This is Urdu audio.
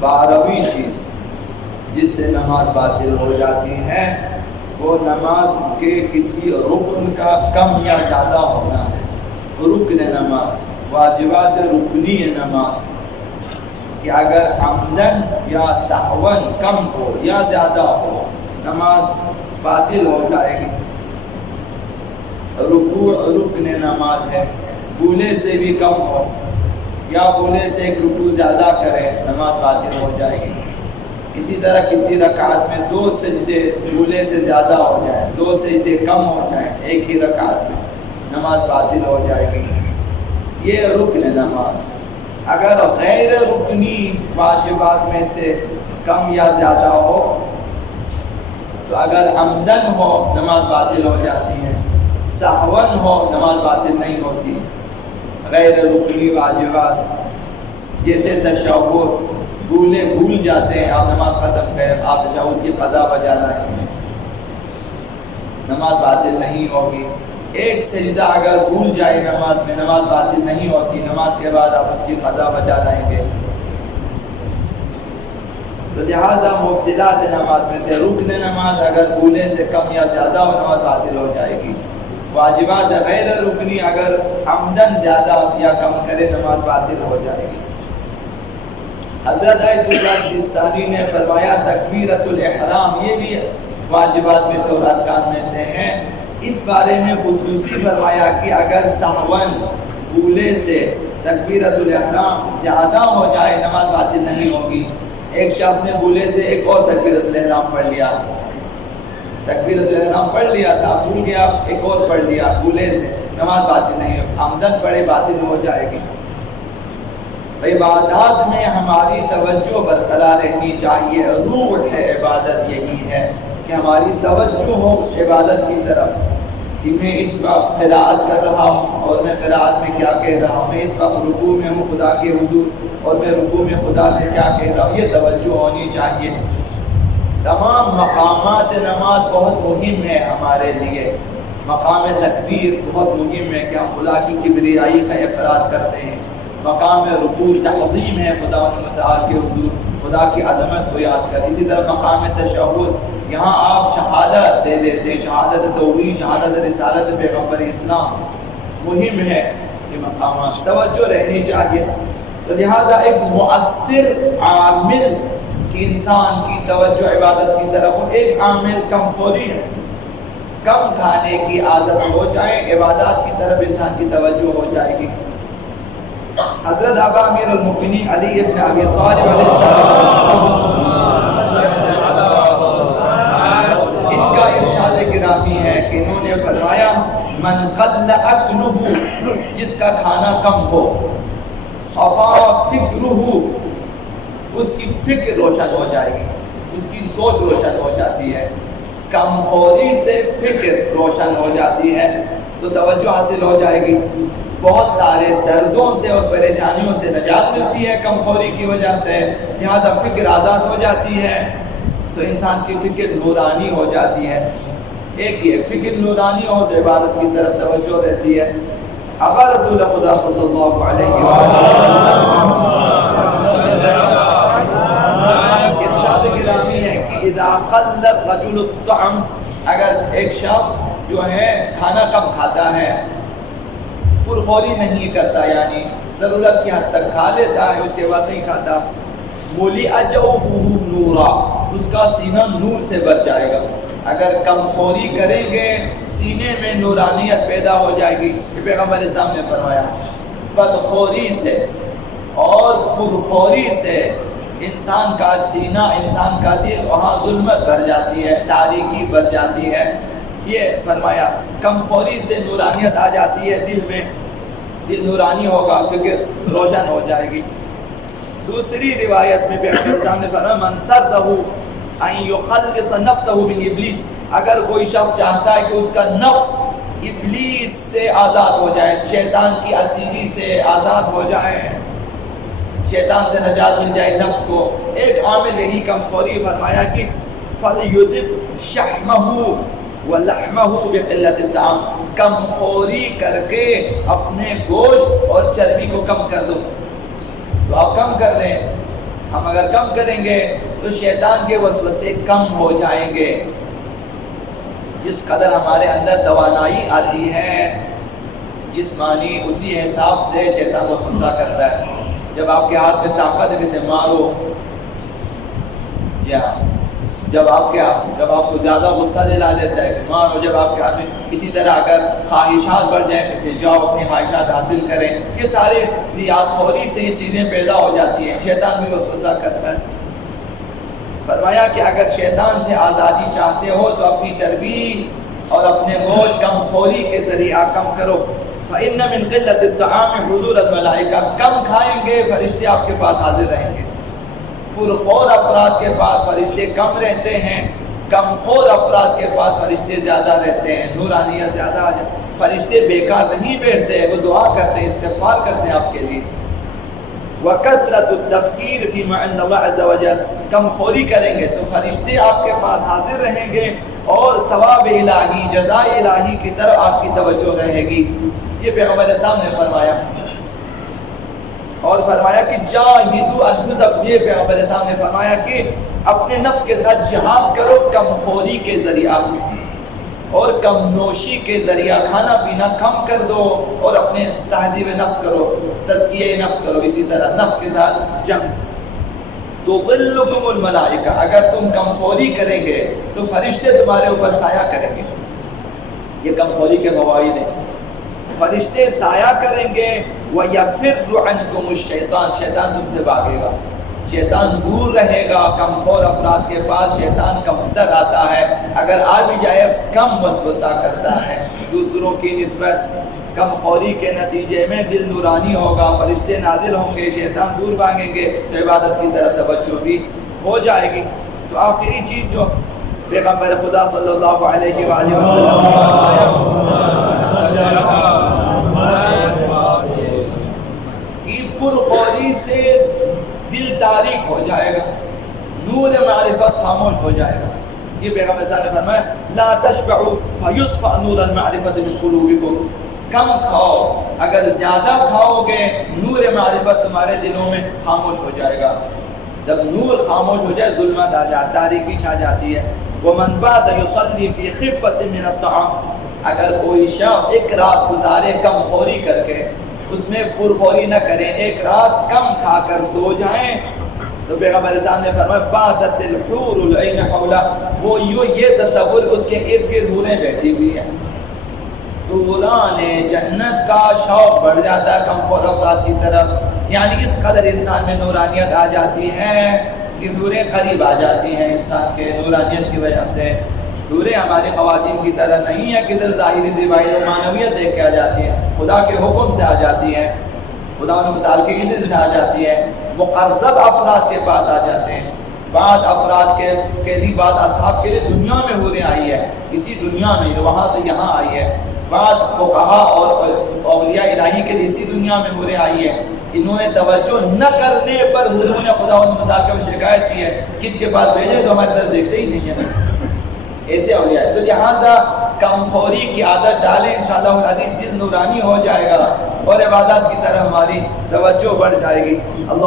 12ویں چیز جس سے نماز باطل ہو جاتی ہے وہ نماز کے کسی رکن کا کم یا زیادہ ہونا ہے۔ رکن نماز، واجبات رکنی نماز کہ اگر عمدن یا سہون کم ہو یا زیادہ ہو نماز باطل ہو جائے گی۔ رکوع رکن نماز ہے، بھولے سے بھی کم ہو یا بھولے سے ایک رکوع زیادہ کرے نماز باطل ہو جائے گی۔ اسی طرح کسی رکعت میں 2 سجدے بھولے سے زیادہ ہو جائیں، 2 سجدے کم ہو جائیں ایک ہی رکعت میں نماز باطل ہو جائے گی۔ یہ رکن نماز۔ اگر غیر رکنی واجبات میں سے کم یا زیادہ ہو تو اگر عمدن ہو نماز باطل ہو جاتی ہے، سہون ہو نماز باطل نہیں ہوتی۔ غیر رکنی واجبات جیسے تشہد، بھول جاتے ہیں، آپ نماز ختم کریں، آپ تشہد کی قضا بجا لائیں، نماز باطل نہیں ہوگی۔ ایک سجدہ اگر بھول جائے نماز میں نماز باطل نہیں ہوتی، نماز کے بعد آپ اس کی قضا بجا لائیں گے۔ تو لہٰذا مبطلات نماز میں سے رکن نماز اگر بھولے سے کم یا زیادہ ہو نماز باطل ہو جائے گی۔ واجبات غیر رکنی اگر عمدن زیادہ یا کم کرے نماز باطل ہو جائے گی۔ حضرت آیت اللہ سیستانی نے فرمایا تکبیرۃ الاحرام یہ بھی واجبات میں سے اور ارکان میں سے ہیں۔ اس بارے میں خصوصی فرمایا کہ اگر سہون بھولے سے تکبیرۃ الاحرام زیادہ ہو جائے نماز باطل نہیں ہوگی۔ ایک شخص نے بھولے سے ایک اور تکبیرۃ الاحرام پڑھ لیا، تکبیرۃ الاحرام پڑھ لیا تھا، بھول گیا ایک اور پڑھ لیا بھولے سے، نماز باطل نہیں ہوگی، عمدن پڑھے باطل ہو جائے گی۔ عبادات میں ہماری توجہ برقرار رہنی چاہیے، روح ہے عبادت یہی ہے کہ ہماری توجہ ہو اس عبادت کی طرف کہ میں اس وقت قراءت کر رہا ہوں اور میں قراءت میں کیا کہہ رہا ہوں، میں اس وقت رکوع میں ہوں خدا کے حضور اور میں رکوع میں خدا سے کیا کہہ رہا ہوں، یہ توجہ ہونی چاہیے۔ تمام مقامات نماز بہت مہم ہے ہمارے لیے۔ مقام تکبیر بہت مہم ہے کہ ہم خدا کی کبریائی کا اقرار کرتے ہیں۔ مقام رکوع تعظیم ہے خدا متعال کے حضور، خدا کی عظمت کو یاد کر۔ اسی طرح مقام تشہد، یہاں آپ شہادت دے دیتے ہیں، شہادت توحید، شہادت رسالت پیغمبر اسلام، مہم ہے یہ مقامات، توجہ رہنی چاہیے۔ تو لہذا ایک مؤثر عامل کہ انسان کی توجہ عبادت کی طرف ہو، ایک عامل کم خوری ہے، کم کھانے کی عادت ہو جائے عبادات کی طرف انسان کی توجہ ہو جائے گی۔ حضرت آقا امیر المؤمنین علی ابن ابی طالب علیہ السلام ان کا ارشاد گرامی ہے کہ انہوں نے فرمایا من قل اکلہ، جس کا کھانا کم ہو، صفا فکرہ، اس کی فکر روشن ہو جائے گی، اس کی سوچ روشن ہو جاتی ہے۔ کم خوری سے فکر روشن ہو جاتی ہے تو توجہ حاصل ہو جائے گی۔ بہت سارے دردوں سے اور پریشانیوں سے نجات ملتی ہے کم خوری کی وجہ سے، لہذا فکر آزاد ہو جاتی ہے تو انسان کی فکر نورانی ہو جاتی ہے۔ ایک یہ فکر نورانی ہو تو عبادت کی طرف توجہ رہتی ہے۔ آقا رسول خدا صلی اللہ علیہ وسلم ارشاد گرامی ہے کہ اذا قل الرجل الطعم، اگر ایک شخص جو ہے کھانا کم کھاتا ہے، پرخوری نہیں کرتا، یعنی ضرورت کی حد تک کھا لیتا ہے اس کے بعد نہیں کھاتا، مُلِئَ جَوْفُهُ نُورًا، اس کا سینہ نور سے بھر جائے گا۔ اگر کم خوری کریں گے سینے میں نورانیت پیدا ہو جائے گی، یہ پیغمبر اسلام نے فرمایا۔ بدخوری سے اور پرخوری سے انسان کا سینہ، انسان کا دل، وہاں ظلمت بھر جاتی ہے، تاریکی بھر جاتی ہے، یہ فرمایا۔ کم خوری سے نورانیت آ جاتی ہے دل میں، دل نورانی ہوگا، فکر روشن ہو جائے گی۔ دوسری روایت میں پیغمبر اسلام نے فرمایا من سرہ ان یخلص نفسہ من ابلیس، اگر کوئی شخص چاہتا ہے کہ اس کا نفس ابلیس سے آزاد ہو جائے، شیطان کی اسیری سے آزاد ہو جائے، شیطان سے نجات مل جائے نفس کو، ایک عامل یہی کم خوری فرمایا کہ فَلْيُذِبْ شَحْمَهُ وَلَحْمَهُ بِقِلَّةِ الطَّعَامِ، کم خوری کر کے اپنے گوشت اور چربی کو کم کر دو، تو آپ کم کر دیں ہم اگر کم کریں گے تو شیطان کے وسوسے کم ہو جائیں گے. جس قدر ہمارے اندر توانائی آتی ہے جسمانی، اسی حساب سے شیطان وسوسہ کرتا ہے. جب آپ کے ہاتھ میں طاقت ہے کہتے مارو، یا جب آپ کو زیادہ غصہ دلا دیتا ہے کہ مارو، جب آپ کے ہاتھ میں اسی طرح اگر خواہشات بڑھ جائیں کہتے جاؤ اپنی خواہشات حاصل کریں. یہ سارے زیادہ خوری سے یہ چیزیں پیدا ہو جاتی ہیں. شیطان بھی وسوسہ کرتا ہے. فرمایا کہ اگر شیطان سے آزادی چاہتے ہو تو اپنی چربی اور اپنے گوشت کم خوری کے ذریعہ کم کرو. فَإِنَّ مِنْ قِلَّةِ الطَّعَامِ حُضُورَ الْمَلَائِكَةِ، کم کھائیں گے فرشتے آپ کے پاس حاضر رہیں گے. پرخور افراد کے پاس فرشتے کم رہتے ہیں، کم خور افراد کے پاس فرشتے زیادہ رہتے ہیں، نورانیت زیادہ آ جائے. فرشتے بیکار نہیں بیٹھتے، وہ دعا کرتے ہیں، استغفار کرتے ہیں آپ کے لیے. وَكَثْرَةُ التَّفْكِيرِ فِي مَا عِنْدَ اللَّهِ عَزَّ وَجَلَّ، کم خوری کریں گے تو فرشتے آپ کے پاس حاضر رہیں گے اور ثواب الہی، جزائے الہی کی طرف آپ کی توجہ رہے گی. یہ پیغمبر اسلام نے فرمایا. اور فرمایا کہ جاہدوا انفسکم، یہ پیغمبر اسلام نے فرمایا کہ اپنے نفس کے ساتھ جہاد کرو کم خوری کے ذریعہ اور کم نوشی کے ذریعہ. کھانا پینا کم کر دو اور اپنے تہذیب نفس کرو، تزکیہ نفس کرو. اسی طرح نفس کے ساتھ جنگ. تظلکم الملائکہ، اگر تم کم خوری کریں گے تو فرشتے تمہارے اوپر سایہ کریں گے. یہ کم خوری کے فوائد ہیں. فرشتے سایہ کریں گے. وَيَفِرُّ عَنْكُمُ الشَّيْطَانُ، شیطان تم سے بھاگے گا، شیطان دور رہے گا. کم خور افراد کے پاس شیطان کم تر آتا ہے، اگر آ بھی جائے کم وسوسہ کرتا ہے دوسروں کی نسبت. کم خوری کے نتیجے میں دل نورانی ہوگا، فرشتے نازل ہوں گے، شیطان دور بھاگیں گے تو عبادت کی طرف توجہ بھی ہو جائے گی. تو آخری چیز جو پیغمبر خدا صلی اللہ علیہ وآلہ وسلم نے کہ پرخوری سے دل تاریک ہو جائے گا، نور معرفت خاموش ہو جائے گا. یہ پیغمبر صلی اللہ علیہ وسلم نے فرمایا لا تشبعوا فیطفأ نور المعرفت من قلوبکم. کم کھاؤ، اگر زیادہ کھاؤ گے نور معرفت تمہارے دلوں میں خاموش ہو جائے گا. جب نور خاموش ہو جائے ظلمت آ جاتی، تاریکی چھا جاتی ہے. وَمَنْ بَاتَ يُصَلِّي فِي خِفَّةٍ مِّنَ الطَّعَامِ، اگر کوئی شخص ایک رات گزارے کم خوری کر کے، اس میں پرخوری نہ کریں، ایک رات کم کھا کر سو جائیں تو پیغمبر اسلام نے فرمایا بَاتَتِ الْحُورُ الْعِينُ حَوْلَهُ، وہ یہ تصور اس کے ارد گرد حوریں بیٹھی ہوئی ہیں. حوران جنت کا شوق بڑھ جاتا ہے کم خور افراد کی طرف. یعنی اس قدر انسان میں نورانیت آ جاتی ہے کہ حوریں قریب آ جاتی ہیں انسان کے نورانیت کی وجہ سے. حوریں ہماری خواتین کی طرح نہیں ہے کہ صرف ظاہری زیبائی و معنویت دیکھ کے آ جاتی ہیں، خدا کے حکم سے آ جاتی ہیں، خدا ان متعلق اذن سے آ جاتی ہے، مقرب افراد کے پاس آ جاتے ہیں. بعض افراد کے لیے، بعض اصحاب کے لیے دنیا میں حوریں آئی ہے، اسی دنیا میں، وہاں سے یہاں آئی ہے. بعض فقہا اور اولیاء الہی کے لیے اسی دنیا میں حوریں آئی ہے. انہوں نے توجہ نہ کرنے پر حضور نے خدا ان متعلقہ میں شکایت کی ہے کس کے پاس بھیجے تو ہماری طرف دیکھتے ہی نہیں ہیں. ایسے اولیاء تو لہٰذا کم خوری کی عادت ڈالیں، انشاءاللہ العزیز دل نورانی ہو جائے گا اور عبادات کی طرف ہماری توجہ بڑھ جائے گی. اللہ